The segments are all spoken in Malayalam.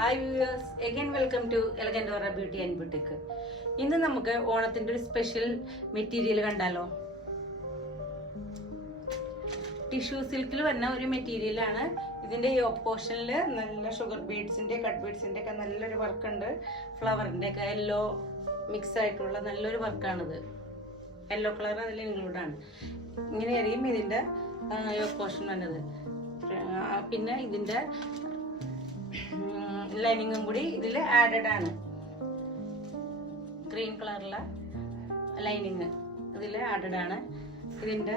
Hi viewers, again welcome to elegant aura beauty and boutique. ഇന്ന് നമുക്ക് ഓണത്തിന്റെ ഒരു സ്പെഷ്യൽ മെറ്റീരിയൽ കണ്ടാലോ. ടിഷ്യൂ സിൽക്കിൽ വന്ന ഒരു മെറ്റീരിയലാണ്. ഇതിന്റെ ഈ പോർഷനിൽ നല്ല ഷുഗർ ബീഡ്സിന്റെ കട്ട് ബീഡ്സിന്റെ ഒക്കെ നല്ലൊരു വർക്ക് ഉണ്ട്. ഫ്ലവറിന്റെ ഒക്കെ യെല്ലോ മിക്സ് ആയിട്ടുള്ള നല്ലൊരു വർക്കാണിത്. യെല്ലോ കളർ അതിൽ ഇൻക്ലൂഡ് ആണ്. ഇങ്ങനെയായിരിക്കും ഇതിന്റെ പോർഷൻ വന്നത്. പിന്നെ ഇതിന്റെ ലൈനിങ്ങും കൂടി ഇതിൽ ആഡഡ് ആണ്. ഗ്രീൻ കളറിലുള്ള ലൈനിങ് ഇതിൽ ആഡഡ് ആണ്. ഇതിന്റെ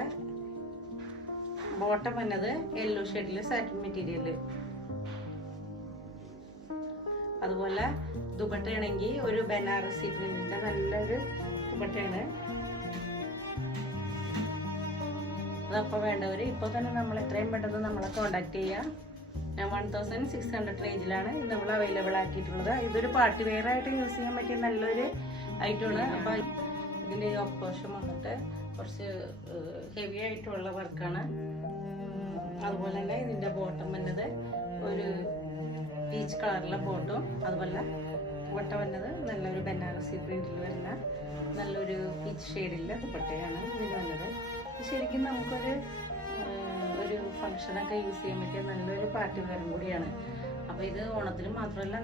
ബോട്ടം വന്നത് യെല്ലോ ഷെയ്ഡില് സാറ്റിൻ മെറ്റീരിയൽ. അതുപോലെ ദുപ്പട്ടയാണെങ്കിൽ ഒരു ബനാറസി പ്രിന്റിന്റെ നല്ലൊരു ദുപ്പട്ടയാണ്. അതപ്പോൾ വേണ്ടവര് ഇപ്പോൾ തന്നെ നമ്മൾ എത്രയും പെട്ടെന്ന് നമ്മളെ കോണ്ടാക്ട് ചെയ്യാം. ഞാൻ 1600 റേഞ്ചിലാണ് ഇത് നമ്മൾ അവൈലബിൾ ആക്കിയിട്ടുള്ളത്. ഇതൊരു പാർട്ടി വെയർ ആയിട്ട് യൂസ് ചെയ്യാൻ പറ്റിയ നല്ലൊരു ഐറ്റമാണ്. അപ്പം ഇതിൻ്റെ ഓപ്പോഷൻ വന്നിട്ട് കുറച്ച് ഹെവി ആയിട്ടുള്ള വർക്കാണ്. അതുപോലെ തന്നെ ഇതിൻ്റെ ബോട്ടം വന്നത് ഒരു പീച്ച് കളറിലെ ബോട്ടും, അതുപോലെ ദുപ്പട്ട വന്നത് നല്ലൊരു ബനാറസി പ്രിന്റിൽ വരുന്ന നല്ലൊരു പീച്ച് ഷെയ്ഡിലെ ദുപ്പട്ടയാണ് ഇതിന് വന്നത്. ശരിക്കും നമുക്കൊരു ഫംഗ്ഷനൊക്കെ യൂസ് ചെയ്യാൻ പറ്റിയ നല്ലൊരു പാർട്ടി വെയറും കൂടിയാണ്. അപ്പോൾ ഇത് ഓണത്തിന് മാത്രമല്ല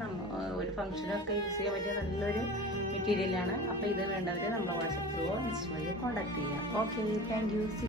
ഒരു ഫംഗ്ഷനൊക്കെ യൂസ് ചെയ്യാൻ പറ്റിയ നല്ലൊരു മെറ്റീരിയലാണ്. അപ്പോൾ ഇത് വേണ്ടവർ നമ്മളെ വാട്സപ്പ് ത്രൂ ഇൻസ്റ്റ വഴി കോൺടാക്ട് ചെയ്യാം. Okay, thank you.